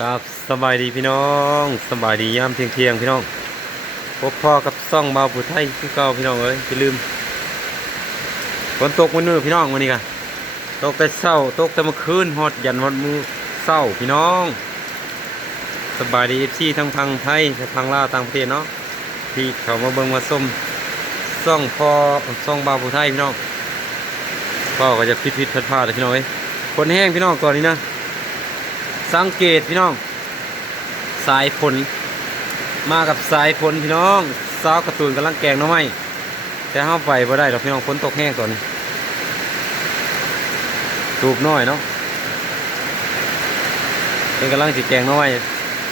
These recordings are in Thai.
ครับสบายดีพี่น้องสบายดียามเที่ยงเที่ยงพี่น้องพบพ่อกับซ่องเบาผู้ไทยคือเก่าพี่น้องเอ้ยอย่าลืมฝนตกวันนี้พี่น้องวันนี้กันตกแต่เช้าตกแต่เมื่อคืนฮอดยันฮอดมือเช้าพี่น้อง สบายดีเอฟซีทั้งทางไทยทางลาวต่างประเทศเนาะที่เขามาเบิ่งมาส้มซ่องพ่อซ่องเบาผู้ไทยพี่น้องพ่อก็จะพิดพิดพลาดพลาดพี่น้องเอ้ยคนแห้งพี่น้องตอนนี้นะ สังเกตพี่น้อง สายฝนมากับสายฝนพี่น้องสาวกระตูนกำลังแกงน้อไม้แต่ห้าไปบ่ได้หรอกพี่น้องฝนตกแห้งตอนนี้ตูบน้อยเนาะเป็นกำลังสิแกงน้อไม้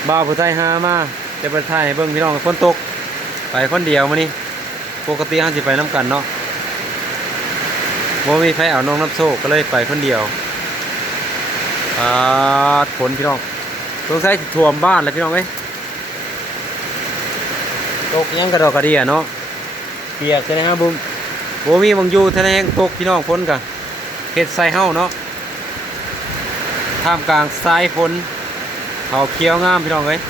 บ้าวผู้ไทยหามาจะไปถ่ายเบิ่งพี่น้องฝนตก ไปคนเดียวมานี่ปกติห้าสิไปน้ำกันเนาะบ่ามีใครเอาน้องน้ำโซกก็เลยไปคนเดียว อ่าฝนพี่น้องสงสัยสิท่วมบ้านแล้วพี่น้องเอ้ยตกยังกระดอกกระเดียเนาะเปียกใช่ไหมครับบุ้มโบมีบางอยู่ทะเลแห้งตกพี่น้องฝนกะเฮ็ดใส่เฮาเนาะท่ามกลางสายฝนเขาเขียวงามพี่น้องเอ้ย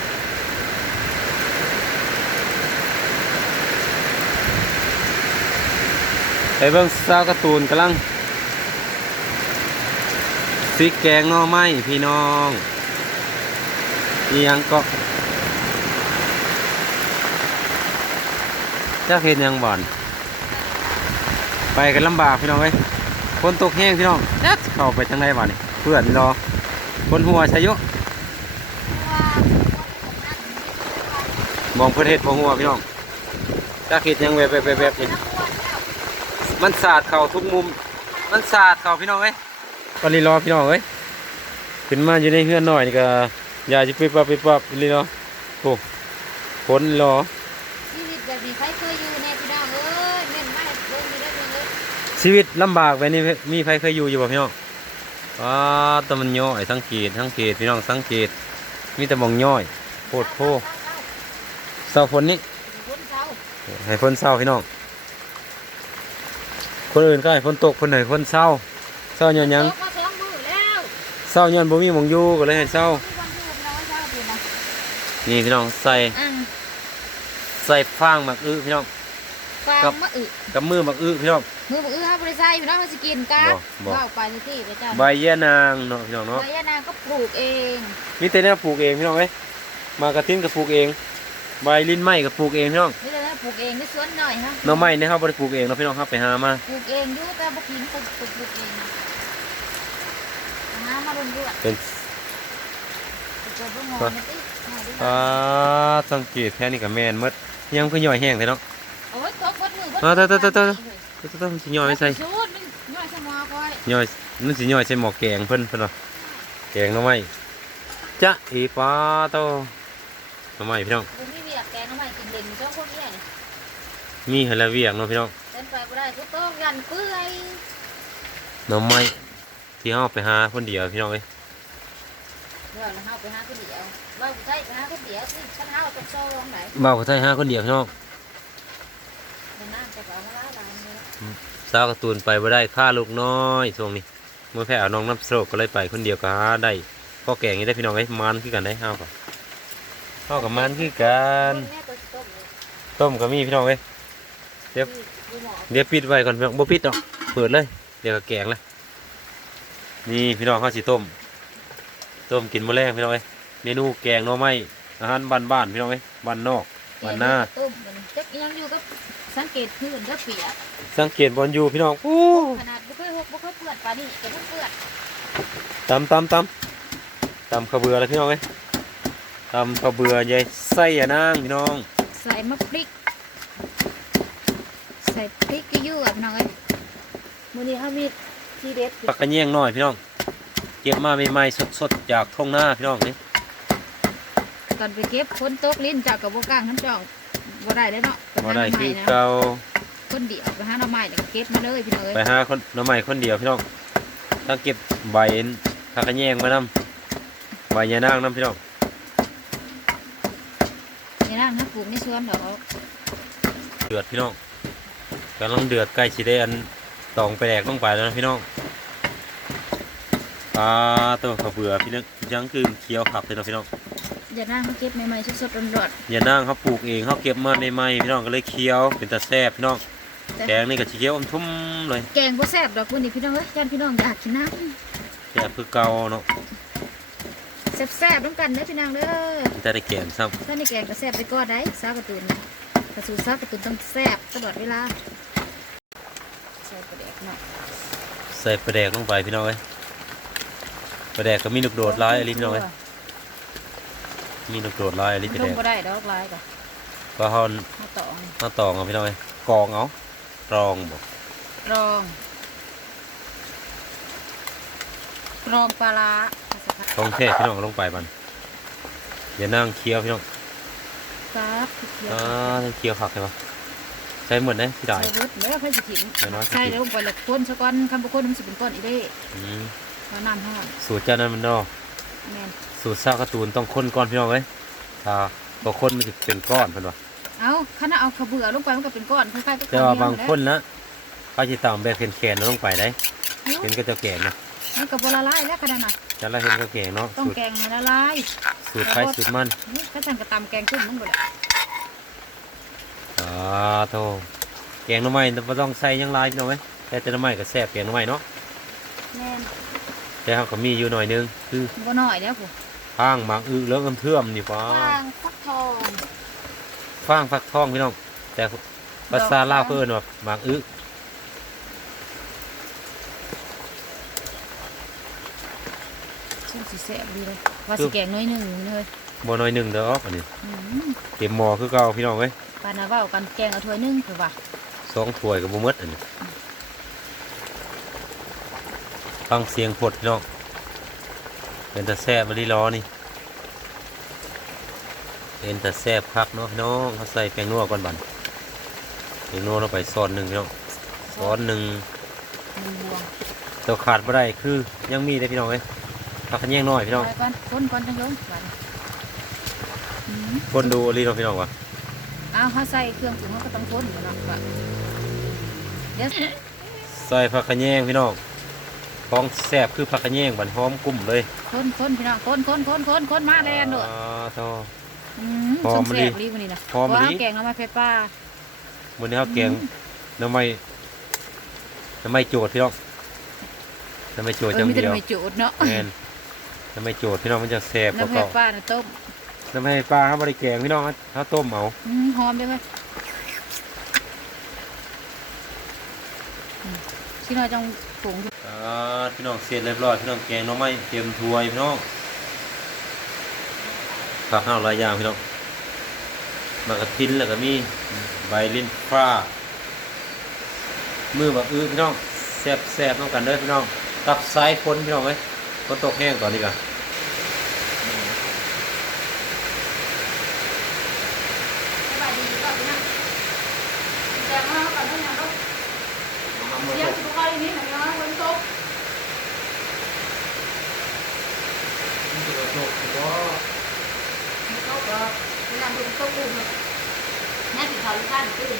ไปเบิ่งสาวการ์ตูนกำลัง ซิกแกงน่อไม้พี่น้องนี่ยังก็จะเห็นยังบ่อน ไปกันลำบากพี่น้องเอ้ยฝนตกแห้งพี่น้องเข้าไปทางไหนบ่านี่เพื่อนรอคนหัวชายุมองเพื่อนเห็ดพอหัวพี่น้องจะเห็ดยังแบบแบบแบบแบบนี่มันสาดเข่าทุกมุม มันสาดเข่าพี่น้องเอ้ย ก็รีรอพี่น้องเอ้ยขึ้นมาอยู่ในเฮือนหน่อยนี่ก็อย่าจะปิบปับปิบปับรีรอโอ้ฝนรอชีวิตแบบนี้ใครเคยอยู่แน่พี่น้องเอ้ยเม่นไม่เบิ่งมีได้เบิ่งเลยชีวิตลำบากแบบนี้มีใครเคยอยู่อยู่บ่พี่น้องว้าแตะมันย่อยสังเกตสังเกตพี่น้องสังเกต มีแต่หมองย่อยโพดโพเศร้าฝนนี้คนเศร้าให้ฝนเศร้าพี่น้องคนอื่นก็ให้ฝนตกคนไหนฝนเศร้า เศร้าย้อนหยังตกมาสองมื้อแล้วเศร้าย้อนบ่มีหมองอยู่ก็เลยให้เศร้ามีวันอยู่พี่น้องเศร้าเดี๋ยวนะนี่พี่น้องใส่อะใส่ฟางหมักอื้อพี่น้อง ฟางครับ มะอึกับมือหมักอื้อพี่น้อง มือบ่อื้อเฮาบ่ได้ใส่พี่น้องเราสิกินกันบ่บ่ ว่าไปสิที่ไปเจ้าใบเยี่ยนางเนาะพี่น้องเนาะใบยะนางก็ปลูกเองมีแต่เนี่ยปลูกเองพี่น้องเอ้ยมากระทิ้นก็ปลูกเอง ใบลิ้นไม้ก็ปลูกเองพี่น้อง นี่เลย ปลูกเองในสวนหน่อยฮะหน่อไม้เนี่ยครับบ่ได้ปลูกเองเนาะพี่น้องครับไปหามา ปลูกเองอยู่แต่บ่กินปลูกปลูกปลูกเองหามารุ่นด้วยเป็นปลูกบ่งอนะติหาดูอ่าสังเกตแค่นี้ก็แม่นหมดยังเพิ่นย่อยแห้งเลยเนาะ โอ้ยตกบดมือบดเอาเถอะเถอะเถอะเถอะต้องต้องสิย่อยใส่สูตรมันย่อยสมอคอยย่อยมันสิย่อยใส่หม้อแกงเพิ่นเพิ่นเนาะแกงหน่อไม้จ๊ะอีปลาโตหน่อไม้พี่น้องบุมี มีให้ละเวียกเนาะพี่น้องเดินไปบ่ได้ทุกต้องยันเปื่อยหน่อไม้ที่เฮาไปหาคนเดียวพี่น้องเอ้ยเดี๋ยวเราไปหาคนเดียวว่าใช่ไปหาคนเดียวสิฉันเฮาตกโซ่ลงไหนบ่าวก็ใช้หาคนเดียวพี่น้องเดินน้ำไปกับมาล้าลานเลยสาวการ์ตูนไปบ่ได้ค่าลูกน้อยช่วงนี้เมื่อแพ้เอาน้องน้ำโศกก็เลยไปคนเดียวก็หาได้พ่อแกงนี่ได้พี่น้องไอ้ยมันคือกันได้เฮากับเฮากับมันคือกันแม่ตัวต้มเลยต้มก็มีพี่น้องเอ้ย เดี๋ยวดูหมอเดี๋ยวปิดไว้ก่อนพี่น้องบ่ปิดดอกเปิดเลย เดี๋ยวก็แกงเลยนี่พี่น้องเฮาสิต้ม ต้มกินมื้อแรงพี่น้องเอ้ยเมนูแกงหน่อไม้อาหารบ้านๆพี่น้องเอ้ยบ้านนอกบ้านนาต้มมันจักยังอยู่กับสังเกตพื้นก็เปียกสังเกตบอลอยู่พี่น้องอู้ขนาดบ่เคยหกบ่เคยเปื้อนปานนี้ก็ต้องเปื้อนตำตำตำตำข้าวเบื่อเลยพี่น้องเอ้ยตำข้าวเบื่อใหญ่ไส้ยานางพี่น้อง ใส่มะพริก ใส่พริกก็อยู่อะพี่น้องเอ้ยมื้อนี้เฮามีทีเด็ดปักกระเนียงน้อยพี่น้อง เก็บมาใหม่ๆสดๆจากท้องนาพี่น้องนี่ก่อนไปเก็บคนตกลิ้นจากกับโบกล้างทั้งจ่องบ่ได้แล้วเนาะปบ่หาได้หน่อคือไม้นะเก่าคนเดียวไปหาหน่อไม้แล้วก็เก็บมาเลยพี่น้องเอ้ยไปหาคนหน้ำใหม่คนเดียวพี่น้องต้องเก็บใบผักกระเนียงมานำใบยานางนำพี่น้องนี่นั่งนะปลูกในสวนดอกเดือดพี่น้อง กำลังเดือดใกล้สิได้อันตองไปแดกลงไปแล้วนะพี่น้องปลาตัวข้าวเบื่อพี่นึกยังคือเคี้ยวขับเลยเนาะพี่น้องอย่านั่งเขาเก็บใหม่ๆสดๆร้อนอย่านั่งเขาปลูกเองเขาเก็บมาใหม่ๆพี่น้องก็เลยเคี้ยวเป็นตาแซ่บพี่น้องๆแกงนี่ก็สิเคี้ยวอมทุ่มเลยแกงบ่แซ่บดอกพุ่นนี่พี่น้องเอ้ยย่านพี่น้องอยากกินน้แซ่บคือเก่าเนาะำแซ่บๆน้ำกันเด้อพี่น้องเด้อแต่ได้แกงซ้ถ้าในแกงก็แซ่บไปก็ได้ซากระตุนกระสูซากระตุนต้องแซ่บตลอดเวลาใส่ ประเดกเนาะำใส่ปลาแดกลงไปพี่น้องเอ้ยปลาแดกก็มีลูกโดดหลายอะไรพี่น้องเอ้ยมีลูกโดดหลายอะไรปลาลแดงกก็ได้ดอกลายก็ก็เขามาตองมาตองเอาพี่น้องเอ้ยกองเอากรองบ่รองรองปลาร้าต้องแท้พี่น้องลงไปบันอย่านั่งเคี้ยวพี่น้องครับเคี่ยวอ่าต้องเคี้ยวผักใช่ปะใช้หมดเลยพี่ได้ใส่รสเนื้อเพื่อสิถิ่นเดี๋ยวน้อยสิถิ่นใส่แล้วลงไปแล้วคนซะก่อนคำบุคนมันสิเป็นก้อนอีเด้อืมมาน้ำห้อนสูตรเจ้านั้นมันเนอกแม่นสูตรซากการ์ตูนต้องข้นก้อนพี่น้องเอ้ยถ้าบ่ข้นมันจะเป็นก้อนเพิ่นว่าเอาคณะเอาขาวเบื่อลงไปมันก็เป็นก้อนคล้ายๆกับแต่ข้าวว่าเหนียวบางแหละคนนะเขาจะตามแบบแขนๆลงไปได้เห็นก็จะแกงนะมันก็บ่ละลายแล้วขนาดน่ะจะละเห็นก็แกงเนาะต้องสูตรแกงให้ละลายสูตรไทยสูตรมัน นี่ถ้าสั่งกระตำแกงขึ้นมันบ่ได้อ่า โธ่แกงหน่อไม้บ่ต้องใส่หยังหลายพี่น้องเอ้ยแต่แต่หน่อไม้ก็แซ่บแกงหน่อไม้เนาะแม่นแต่เฮาก็มีอยู่หน่อยนึงคือบ่น้อยแล้วผู้ฟางหมากอึเหลืองอมเทื่อมนี่ป้าฟางฟักทองฟางฟักทองพี่น้องแต่ภาษาลาวเพิ่นว่าหมากอึซึ่งสิแซ่บดีเลยว่าสิแกงน้อยหนึงเลยบ่น้อยหนึงเด้ออันนี้อืมเต็มหม้อคือเก่าพี่น้องเอ้ย ปานน่ะเว้ากันแกงเอาถ้วยหนึงเพิ่นว่าสองถ้วยก็บ่หมดอันนี้ฟังเสียงพดพี่น้องเป็นตาแซ่บบ่ลีรอนี่เป็นตาแซ่บคักเนาะพี่น้องเขาใส่แป้งนัวก่อนบัดแป้งนัวลงไปซ้อนหนึงพี่น้องซ้อนหนึงหนึ่งบวงตัวขาดบ่ได้คือยังมีได้อพี่น้องเอ้ยผักขะแยงน้อยพี่น้องไปก่อนคนก่อนจังยงบัดนี้อืมคนดูลีเนาะพี่น้องวะ เอาเฮาใส่เครื่องปรุงเฮาก็ต้องคนบ่เนาะว่าเดี๋ยวใส่ผักขะแยงพี่น้องของแซ่บคือผักขะแยงบันหอมกุ้มเลยคนคนพี่น้องคนคนคนคนคนมาแล้วโดดอ่าโธ่อืมหอมสงมะแซ่ลิบรีวันนี้นะหอมมะลิว่าแกงเอามาเผ็ดปลาวันนี้เขาแกงน้ำไม่น้ำไม่โจดพี่น้องน้ำไม่โจดเอจัองมีแต่เดียวไม่จุดเนาะแมนน้ำไม่โจดพี่น้องมันจะแซ่บกว่าน้ำเผ็เก่าดปลาน่ะต้ม น้ำไม่ปลาเขาบริแกงพี่น้องเขาต้มเอาอืมหอมเลยเว้ยอืมที่เราจังผงอ่าพี่น้องเสร็จเรียบร้อยพี่น้องแกงน้ำไม่เตรียมถ้วยพี่น้องผักข้าวหลายอย่างพี่น้องมากระทินแล้วก็มีใบลิ้นฟ้า มือแบบอื้อพี่น้องแซ่บแซ่บๆต้องกันเด้อพี่น้องตับซ้ายพ้นพี่น้องไหมพ้นตกแห้งก่อนดีกว่า สบายดีก็พี่น้องแกงมาก่อนด้วยนะลูก เสียงสุขภาพนี้หน่อยนะคนตกตกก็เวลาดูตกกุ้มเนี่ยแม่ติดเขาลูกค้าหนึ่งตื่น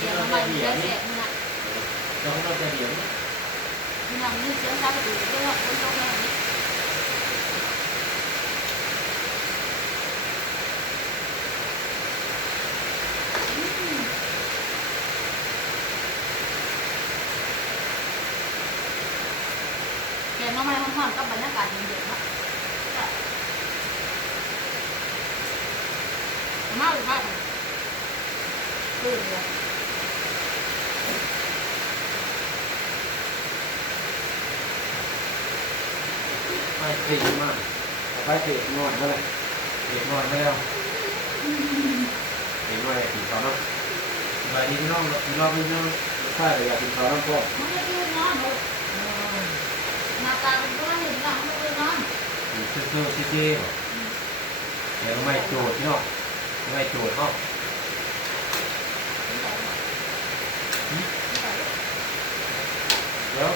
เดี๋ยวทำไมมันได้เสียมึงอะเราก็จะเดี๋ยวมึงอะมึงเสียงดังอยู่เรื่องคนโตแค่นี้แกมาใหม่หอมๆกับบรรยากาศเย็นๆเนาะมาหรือไม่ตื่นเลย ไปเตะมากไปเตะนอนเท่าไหร่เตะนอนไม่แล้วเตะนอนตีเขาเนาะสบายดีพี่น้องพี่น้องพี่น้องใช่เลยอยากกินเขาแล้วก็มันจะดูนอนหมดนับตาเป็นตัวเห็นหลังมันเลยนอนอยู่เซื่อๆเจ๊ๆบ่เดี๋ยวไม่โจทย์พี่น้องไม่โจทย์เนาะเดี๋ยว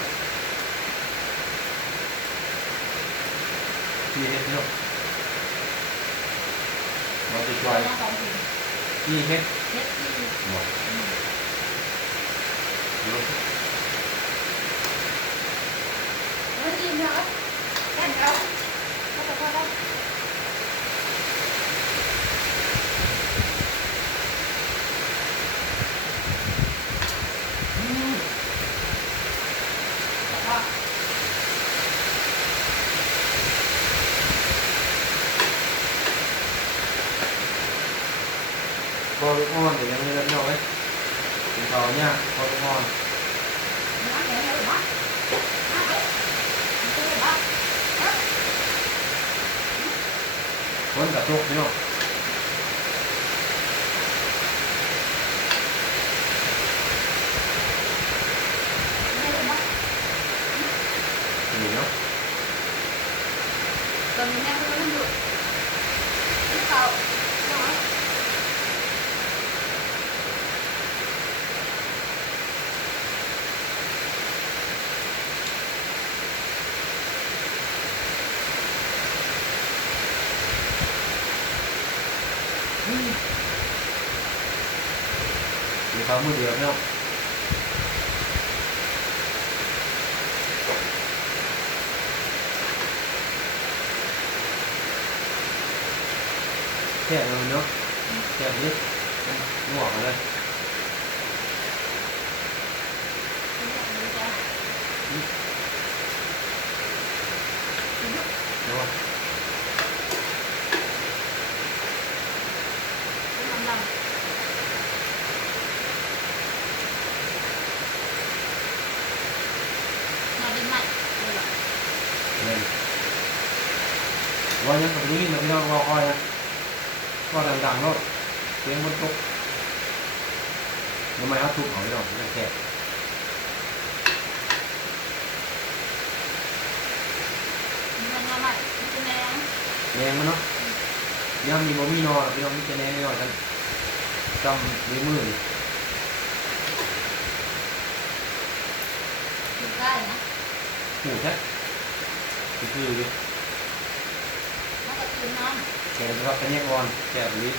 พี่เฮ็ดพี่น้องมาติดไว้พี่เฮ็ดบ่เดี๋ยวพอลูกอ่อนแต่ยังไม่เลิกน้อยกินข้าว เนี่ยพอทุกคนคนกับทุกเนี่ยงนี่เนาะ ตอนนี้แม่ก็ไม่อยู่ที่เก่าเนาะ กินข้าวมื้อเดียวพี่น้องแค่นั้นเนาะแค่นี้ง่วงเลยเนาะ เล่นว่า ยังกับนี้นะพี่น้องรอคอยนะก็ดังๆโลดเสียงบนตุกทำไมเอาทุกเขาไม่หรอกไม่แค่แรงมันเนาะยังมีบ่มีนอนพี่น้องมีแต่แรงน้อยกันจำด้วยมือนี่หูแท้คือ คือดิแกงครับเป็นแยก่อนแกะแบบนี้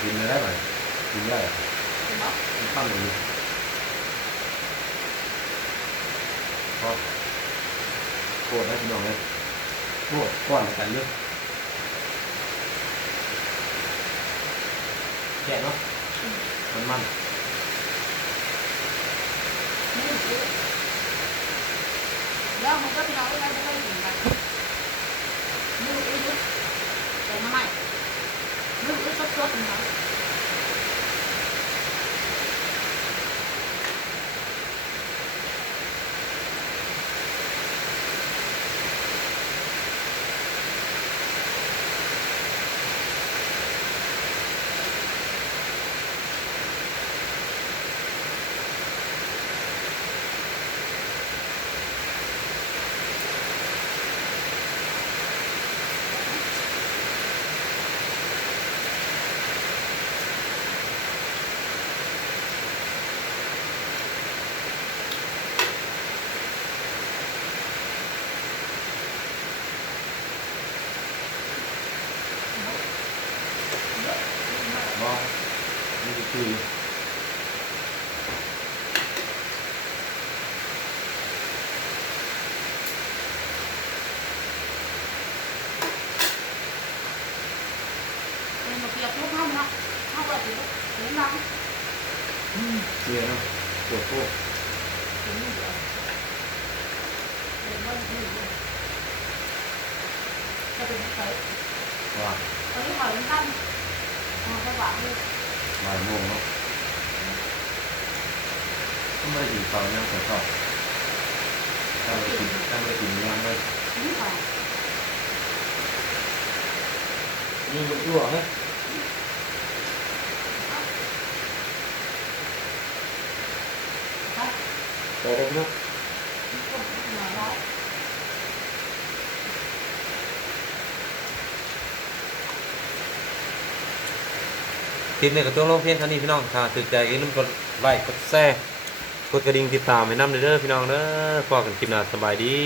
กินได้ไหมกินได้อะกินปั้นแบบนี้พอโคตรได้พี่น้องเลยโคตรก้อนกันเยอะแกะเนาะมันมัน แล้วมันก็เราไม่ได้ไม่ค่อยถึงกันมืออึดแต่ทำไมมืออึดสดๆนะว่า นี่คือเป็นมาเปียกลูกห้ องเนาะห้องเปิดถึงถึงน้องเสียเนาะปวดโคตรถึงนี่เลิปนี้ก็ต้องลงเพียงเท่านี้พี่น้องถ้าถูกใจก็อย่าลืมกดไลค์กดแชร์กดกระดิ่งติดตามให้น้ำเด้อพี่น้องเด้อพอกันคลิปหน้าสบายดี